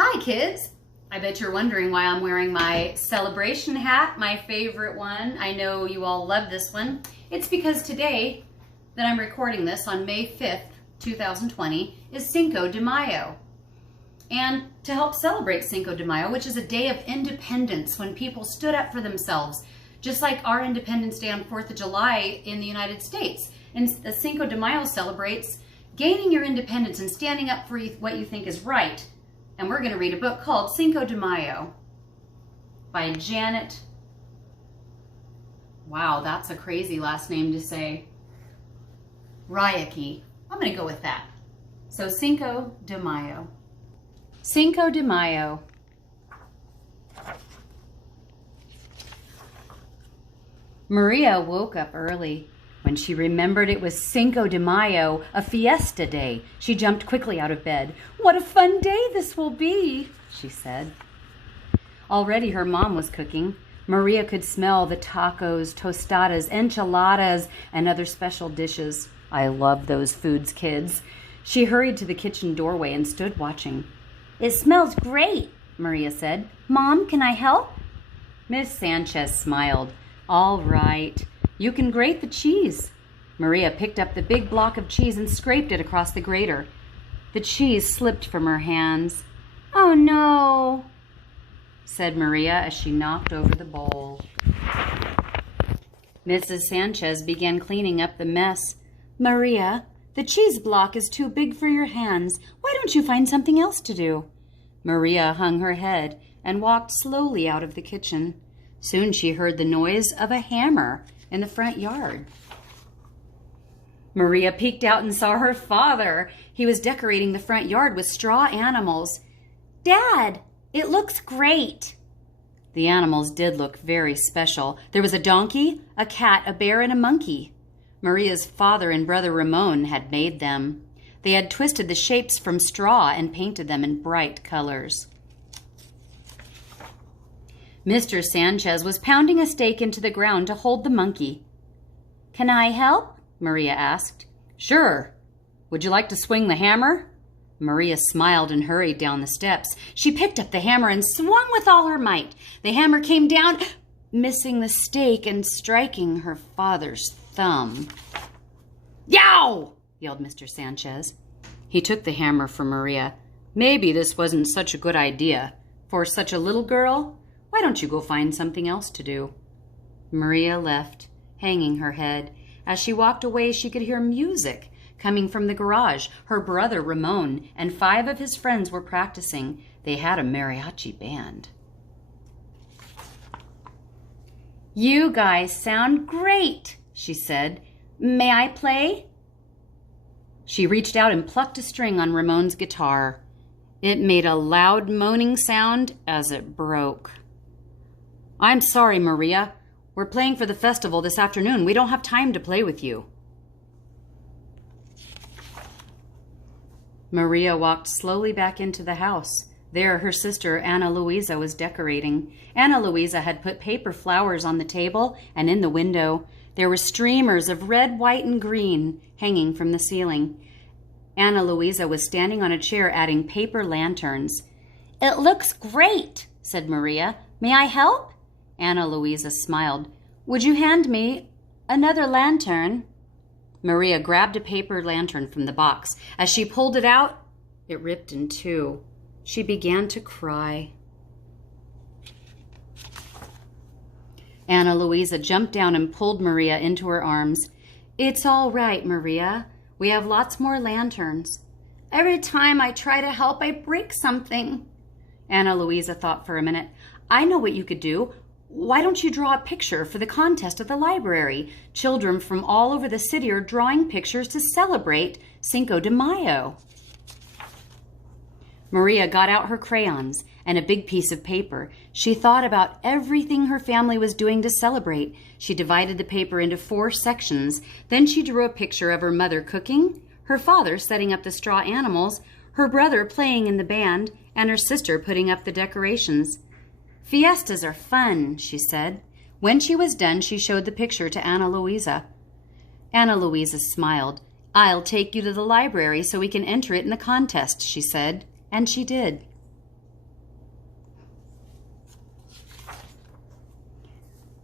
Hi kids! I bet you're wondering why I'm wearing my celebration hat, my favorite one. I know you all love this one. It's because today that I'm recording this on May 5th, 2020 is Cinco de Mayo. And to help celebrate Cinco de Mayo, which is a day of independence when people stood up for themselves, just like our Independence Day on 4th of July in the United States. And the Cinco de Mayo celebrates gaining your independence and standing up for what you think is right. And we're going to read a book called Cinco de Mayo by Janet. Wow, that's a crazy last name to say. Riehecky. I'm going to go with that. So Cinco de Mayo. Cinco de Mayo. Maria woke up early. When she remembered it was Cinco de Mayo, a fiesta day, she jumped quickly out of bed. "What a fun day this will be," she said. Already her mom was cooking. Maria could smell the tacos, tostadas, enchiladas, and other special dishes. I love those foods, kids. She hurried to the kitchen doorway and stood watching. "It smells great," Maria said. "Mom, can I help?" Miss Sanchez smiled. "All right. You can grate the cheese." Maria picked up the big block of cheese and scraped it across the grater. The cheese slipped from her hands. "Oh no," said Maria as she knocked over the bowl. Mrs. Sanchez began cleaning up the mess. "Maria, the cheese block is too big for your hands. Why don't you find something else to do?" Maria hung her head and walked slowly out of the kitchen. Soon she heard the noise of a hammer in the front yard. Maria peeked out and saw her father. He was decorating the front yard with straw animals. "Dad, it looks great." The animals did look very special. There was a donkey, a cat, a bear, and a monkey. Maria's father and brother Ramon had made them. They had twisted the shapes from straw and painted them in bright colors. Mr. Sanchez was pounding a stake into the ground to hold the monkey. "Can I help?" Maria asked. "Sure. Would you like to swing the hammer?" Maria smiled and hurried down the steps. She picked up the hammer and swung with all her might. The hammer came down, missing the stake and striking her father's thumb. "Yow!" yelled Mr. Sanchez. He took the hammer from Maria. "Maybe this wasn't such a good idea. For such a little girl, why don't you go find something else to do?" Maria left, hanging her head. As she walked away, she could hear music coming from the garage. Her brother Ramon and 5 of his friends were practicing. They had a mariachi band. "You guys sound great," she said. "May I play?" She reached out and plucked a string on Ramon's guitar. It made a loud moaning sound as it broke. "I'm sorry, Maria. We're playing for the festival this afternoon. We don't have time to play with you." Maria walked slowly back into the house. There, her sister, Ana Luisa, was decorating. Ana Luisa had put paper flowers on the table and in the window. There were streamers of red, white, and green hanging from the ceiling. Ana Luisa was standing on a chair adding paper lanterns. "It looks great," said Maria. "May I help?" Ana Luisa smiled. "Would you hand me another lantern?" Maria grabbed a paper lantern from the box. As she pulled it out, it ripped in two. She began to cry. Ana Luisa jumped down and pulled Maria into her arms. "It's all right, Maria. We have lots more lanterns." "Every time I try to help, I break something." Ana Luisa thought for a minute. "I know what you could do. Why don't you draw a picture for the contest at the library? Children from all over the city are drawing pictures to celebrate Cinco de Mayo." Maria got out her crayons and a big piece of paper. She thought about everything her family was doing to celebrate. She divided the paper into 4 sections. Then she drew a picture of her mother cooking, her father setting up the straw animals, her brother playing in the band, and her sister putting up the decorations. "Fiestas are fun," she said. When she was done, she showed the picture to Ana Luisa. Ana Luisa smiled. "I'll take you to the library so we can enter it in the contest," she said, and she did.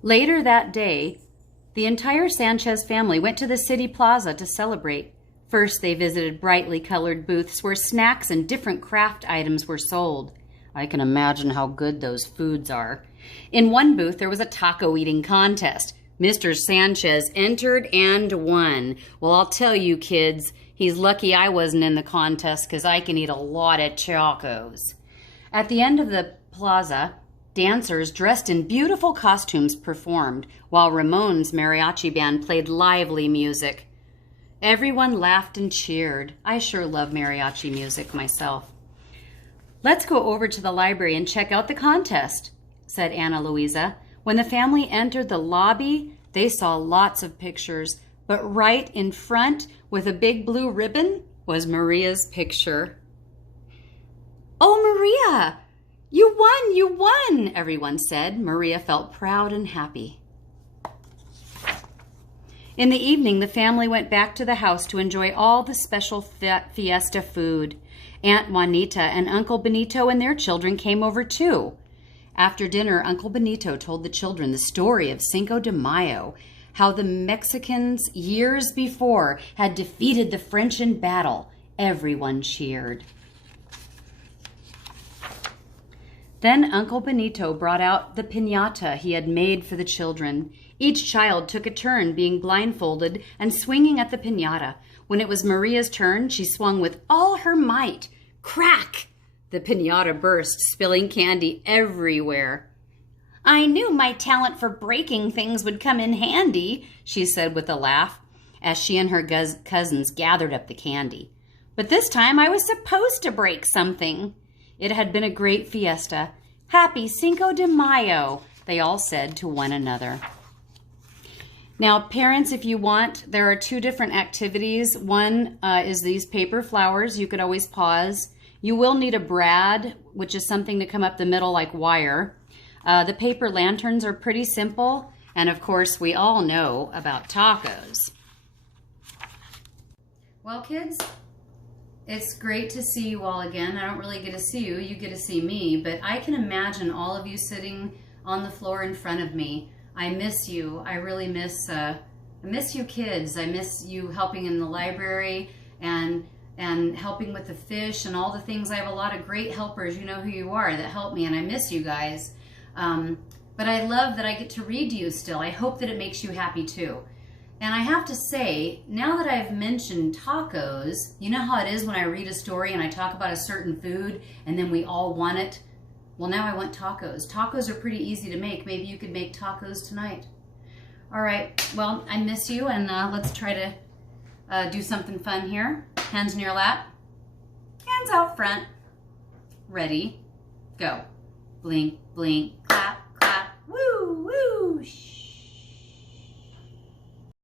Later that day, the entire Sanchez family went to the city plaza to celebrate. First, they visited brightly colored booths where snacks and different craft items were sold. I can imagine how good those foods are. In one booth, there was a taco eating contest. Mr. Sanchez entered and won. Well, I'll tell you, kids, he's lucky I wasn't in the contest because I can eat a lot of tacos. At the end of the plaza, dancers dressed in beautiful costumes performed, while Ramon's mariachi band played lively music. Everyone laughed and cheered. I sure love mariachi music myself. "Let's go over to the library and check out the contest," said Anna Luisa. When the family entered the lobby, they saw lots of pictures, but right in front, with a big blue ribbon, was Maria's picture. "Oh, Maria! You won! You won!" everyone said. Maria felt proud and happy. In the evening, the family went back to the house to enjoy all the special fiesta food. Aunt Juanita and Uncle Benito and their children came over too. After dinner, Uncle Benito told the children the story of Cinco de Mayo, how the Mexicans years before had defeated the French in battle. Everyone cheered. Then Uncle Benito brought out the piñata he had made for the children. Each child took a turn being blindfolded and swinging at the piñata. When it was Maria's turn, she swung with all her might. Crack! The piñata burst, spilling candy everywhere. "I knew my talent for breaking things would come in handy," she said with a laugh, as she and her cousins gathered up the candy. "But this time I was supposed to break something." It had been a great fiesta. "Happy Cinco de Mayo," they all said to one another. Now, parents, if you want, there are two different activities. One is these paper flowers. You could always pause. You will need a brad, which is something to come up the middle like wire. The paper lanterns are pretty simple. And of course, we all know about tacos. Well, kids, it's great to see you all again. I don't really get to see you. You get to see me. But I can imagine all of you sitting on the floor in front of me. I miss you. I really miss you kids. I miss you helping in the library and helping with the fish and all the things. I have a lot of great helpers, you know who you are, that help me, and I miss you guys. But I love that I get to read to you still. I hope that it makes you happy too. And I have to say, now that I've mentioned tacos, you know how it is when I read a story and I talk about a certain food and then we all want it? Well, now I want tacos. Tacos are pretty easy to make. Maybe you could make tacos tonight. All right, well, I miss you, and let's try to do something fun here. Hands in your lap. Hands out front. Ready, go. Blink, blink, clap, clap, woo, woo, shh.